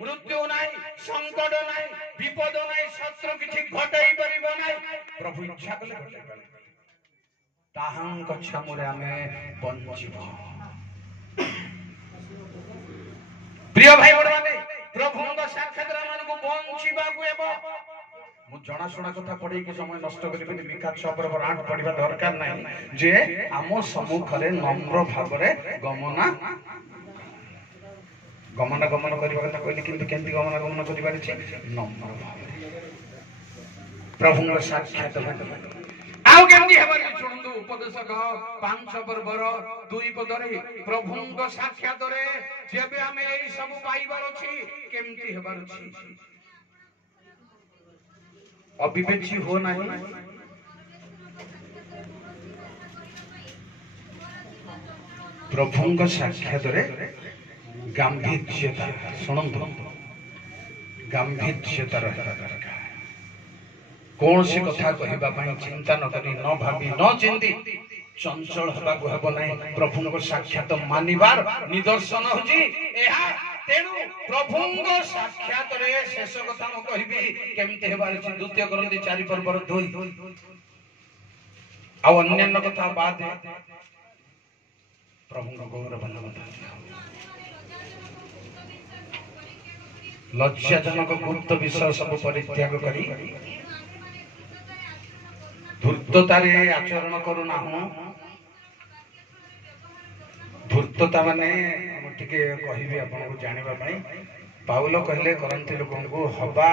मृत्यु नाई संकट नाई विपद नाई शत्रु किछि घटाई परिबो नाई प्रभु इच्छा कले घटाई परिबो ताहांग छामुरे आमे बंचिबो। प्रिय भाई बड़ाने प्रभुंग साक्षात मान को बंचिबा को एबो मु जणा सुना कथा पढी के समय नष्ट करिबे मिका 6:8 पढिबा दरकार नाही जे आमो सम्मुखरे नम्र भागरे गमन करबा कथा कहली किंतु केंति गमन करिबार छै नम्र भाव प्रभुंग साक्षात आउ केंति हेबार सुनंदु उपदेशक 5 पर्वर 2 पदरे प्रभुंग साक्षात रे जेबे हमें एई सब पाइबार अछि केंति हेबार अछि अविवेची हो नहीं प्रभुंग साक्षात रे गांभीर्यता सुनंदु गांभीर्यता रहता दरकार कौन सी कथा कहबा पई चिंता न करी न भाबी न चिंती चंचल हबा को हबो नहीं प्रभुंग साक्षात मानिबार निदर्शन होजी एहा तेनु प्रभुंग साक्षात रे शेष कथा म कहबी केमते हेबार छी 2 Corinthi 4:2 आ अन्य कथा बाद प्रभुंग गौरव बलवता लज्जाजनक गुप्त विषय सब परित्याग करी धूर्ततारे आचरण करूना हूँ धूर्तता माने टिके कहबी आपन को जानिबा पई पाउलो कहले करंती लोकन को हबा